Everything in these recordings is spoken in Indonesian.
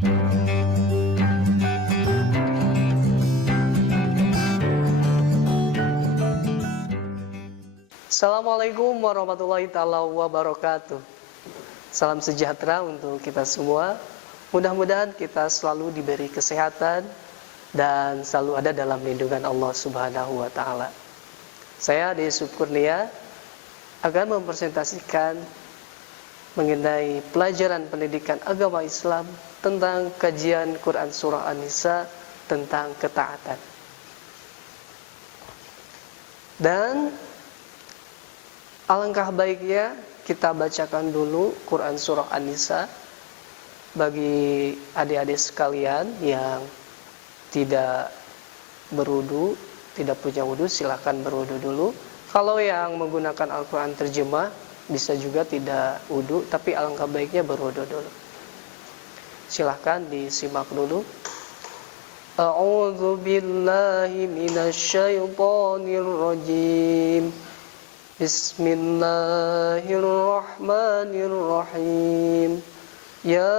Assalamualaikum warahmatullahi ta'ala wabarakatuh. Salam sejahtera untuk kita semua. Mudah-mudahan kita selalu diberi kesehatan dan selalu ada dalam lindungan Allah Subhanahu wa Ta'ala. Saya Ade Kurnia akan mempresentasikan mengenai pelajaran pendidikan agama Islam tentang kajian Quran Surah An-Nisa tentang ketaatan. Dan alangkah baiknya kita bacakan dulu Quran Surah An-Nisa bagi adik-adik sekalian yang tidak berwudu, tidak punya wudu, silakan berwudu dulu. Kalau yang menggunakan Al-Quran terjemah bisa juga tidak wudu, tapi alangkah baiknya berwudu dulu. Silahkan disimak dulu. A'udzu billahi minasyaitonir rajim. Bismillahirrahmanirrahim. Ya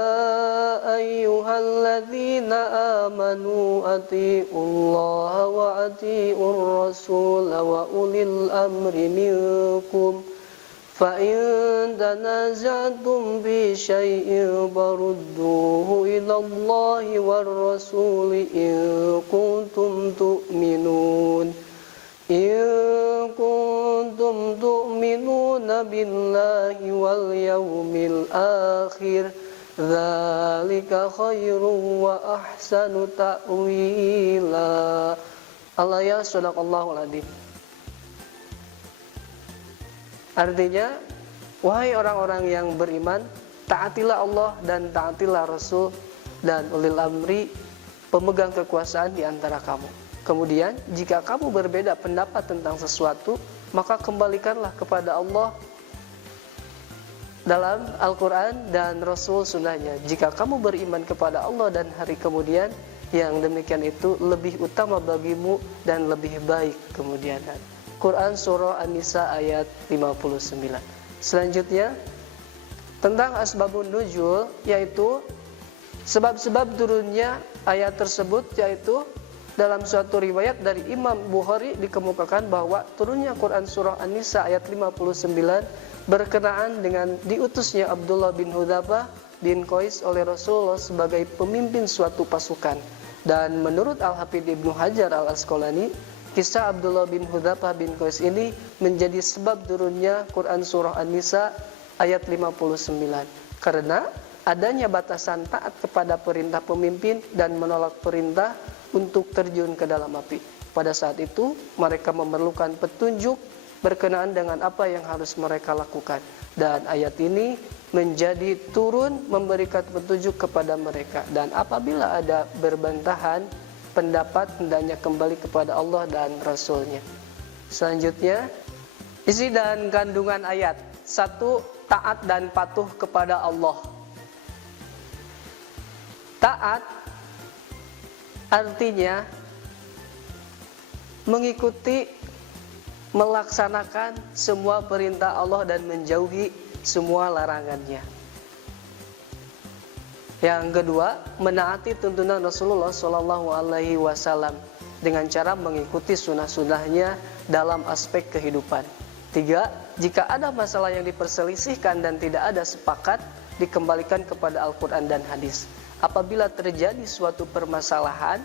ayyuhalladzina amanu atiiullaha wa atiiur rasul wa ulil amri minkum. Fa in tanaza'tum bi syai'in farudduhu ila Allahi war rasuli in kuntum tu'minun. In kuntum tu'minuna billahi wal yawmil akhir, dzalika khairun wa ahsanu ta'wila. Al-ayat sadaqallahul adzim. Artinya, wahai orang-orang yang beriman, taatilah Allah dan taatilah Rasul dan ulil amri, pemegang kekuasaan di antara kamu. Kemudian, jika kamu berbeda pendapat tentang sesuatu, maka kembalikanlah kepada Allah dalam Al-Quran dan Rasul sunnahnya. Jika kamu beriman kepada Allah dan hari kemudian, yang demikian itu lebih utama bagimu dan lebih baik kemudian. Quran Surah An-Nisa ayat 59. Selanjutnya, tentang asbabun nuzul, yaitu sebab-sebab turunnya ayat tersebut, yaitu dalam suatu riwayat dari Imam Bukhari dikemukakan bahwa turunnya Quran Surah An-Nisa ayat 59 berkenaan dengan diutusnya Abdullah bin Hudzafah bin Qais oleh Rasulullah sebagai pemimpin suatu pasukan. Dan menurut Al-Hafidz Ibnu Hajar Al-Asqalani, kisah Abdullah bin Hudzafah bin Qais ini menjadi sebab turunnya Quran Surah An-Nisa ayat 59. Karena adanya batasan taat kepada perintah pemimpin dan menolak perintah untuk terjun ke dalam api. Pada saat itu, mereka memerlukan petunjuk berkenaan dengan apa yang harus mereka lakukan. Dan ayat ini menjadi turun memberikan petunjuk kepada mereka. Dan apabila ada berbantahan pendapat, hendaknya kembali kepada Allah dan Rasul-Nya. Selanjutnya, isi dan kandungan ayat. 1. Taat dan patuh kepada Allah. Taat artinya mengikuti, melaksanakan semua perintah Allah dan menjauhi semua larangannya. Yang kedua, menaati tuntunan Rasulullah SAW dengan cara mengikuti sunnah-sunnahnya dalam aspek kehidupan. 3. Jika ada masalah yang diperselisihkan dan tidak ada sepakat, dikembalikan kepada Al-Quran dan hadis. Apabila terjadi suatu permasalahan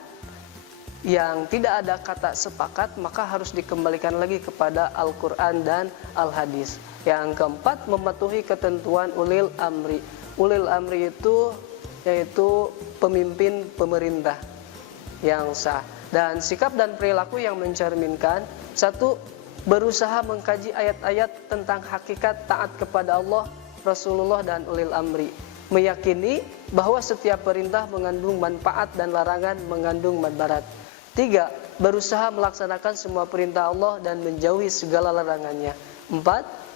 yang tidak ada kata sepakat, maka harus dikembalikan lagi kepada Al-Quran dan Al-Hadis. Yang keempat, mematuhi ketentuan ulil amri. Ulil amri itu yaitu pemimpin pemerintah yang sah. Dan sikap dan perilaku yang mencerminkan. 1. Berusaha mengkaji ayat-ayat tentang hakikat taat kepada Allah, Rasulullah dan ulil amri. Meyakini bahwa setiap perintah mengandung manfaat dan larangan mengandung madarat. 3. Berusaha melaksanakan semua perintah Allah dan menjauhi segala larangannya. 4.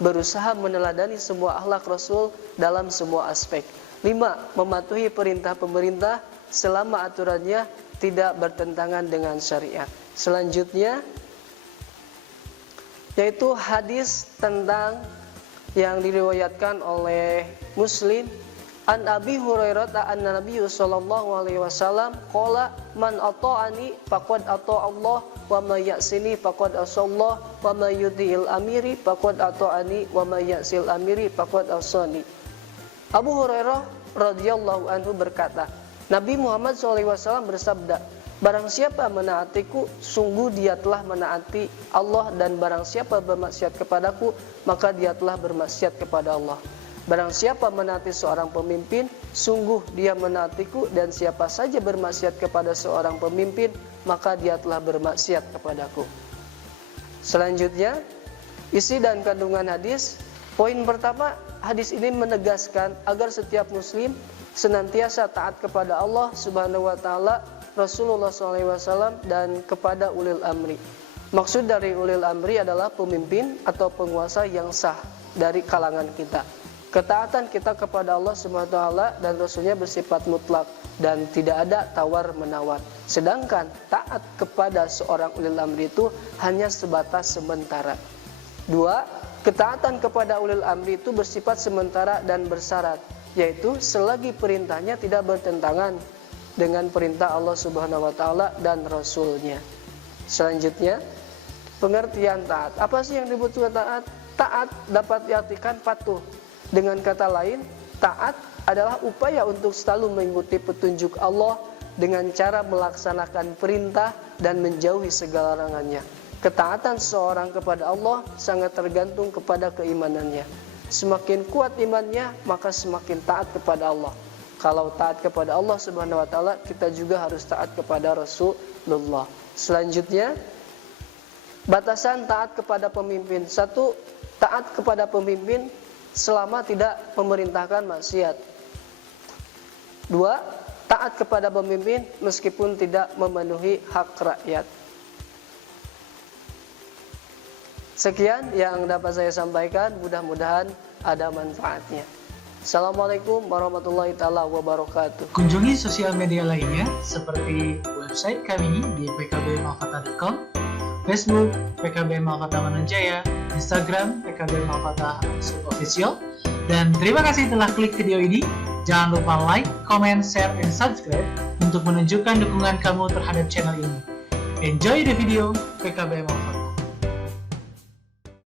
Berusaha meneladani semua akhlak Rasul dalam semua aspek. 5. Mematuhi perintah pemerintah selama aturannya tidak bertentangan dengan syariat. Selanjutnya, yaitu hadis tentang yang diriwayatkan oleh Muslim. An Abi Hurairah anna Nabiy sallallahu alaihi wasallam qala man ata'ani faqad ata'a Allah wa may ya'sini faqad asallah wa may yuti'il amiri faqad ata'ani wa may ya'sil amiri faqad asani. Abu Hurairah radhiyallahu anhu berkata, Nabi Muhammad SAW bersabda, barang siapa menaatiku, sungguh dia telah menaati Allah, dan barang siapa bermaksiat kepadaku, maka dia telah bermaksiat kepada Allah. Barang siapa menaati seorang pemimpin, sungguh dia menaatiku, dan siapa saja bermaksiat kepada seorang pemimpin, maka dia telah bermaksiat kepadaku. Selanjutnya, isi dan kandungan hadis. Poin pertama, hadis ini menegaskan agar setiap muslim senantiasa taat kepada Allah Subhanahu wa taala, Rasulullah SAW, dan kepada ulil amri. Maksud dari ulil amri adalah pemimpin atau penguasa yang sah dari kalangan kita. Ketaatan kita kepada Allah Subhanahu wa taala dan Rasulnya bersifat mutlak dan tidak ada tawar-menawar. Sedangkan taat kepada seorang ulil amri itu hanya sebatas sementara. 2. Ketaatan kepada ulil amri itu bersifat sementara dan bersyarat, yaitu selagi perintahnya tidak bertentangan dengan perintah Allah Subhanahu wa taala dan Rasulnya. Selanjutnya, pengertian taat. Apa sih yang dibutuhkan taat? Taat dapat diartikan patuh. Dengan kata lain, taat adalah upaya untuk selalu mengikuti petunjuk Allah dengan cara melaksanakan perintah dan menjauhi segala larangannya. Ketaatan seseorang kepada Allah sangat tergantung kepada keimanannya. Semakin kuat imannya, maka semakin taat kepada Allah. Kalau taat kepada Allah Subhanahu wa taala, kita juga harus taat kepada Rasulullah. Selanjutnya, batasan taat kepada pemimpin. 1. Taat kepada pemimpin selama tidak memerintahkan maksiat. 2. Taat kepada pemimpin meskipun tidak memenuhi hak rakyat. Sekian yang dapat saya sampaikan, mudah-mudahan ada manfaatnya. Assalamualaikum warahmatullahi taala wabarakatuh. Kunjungi sosial media lainnya seperti website kami di pkbmalfata.com, Facebook PKB Malfata Manunjaya, Instagram PKB Malfata Official. Dan terima kasih telah klik video ini. Jangan lupa like, comment, share, dan subscribe untuk menunjukkan dukungan kamu terhadap channel ini. Enjoy the video PKB Malfata.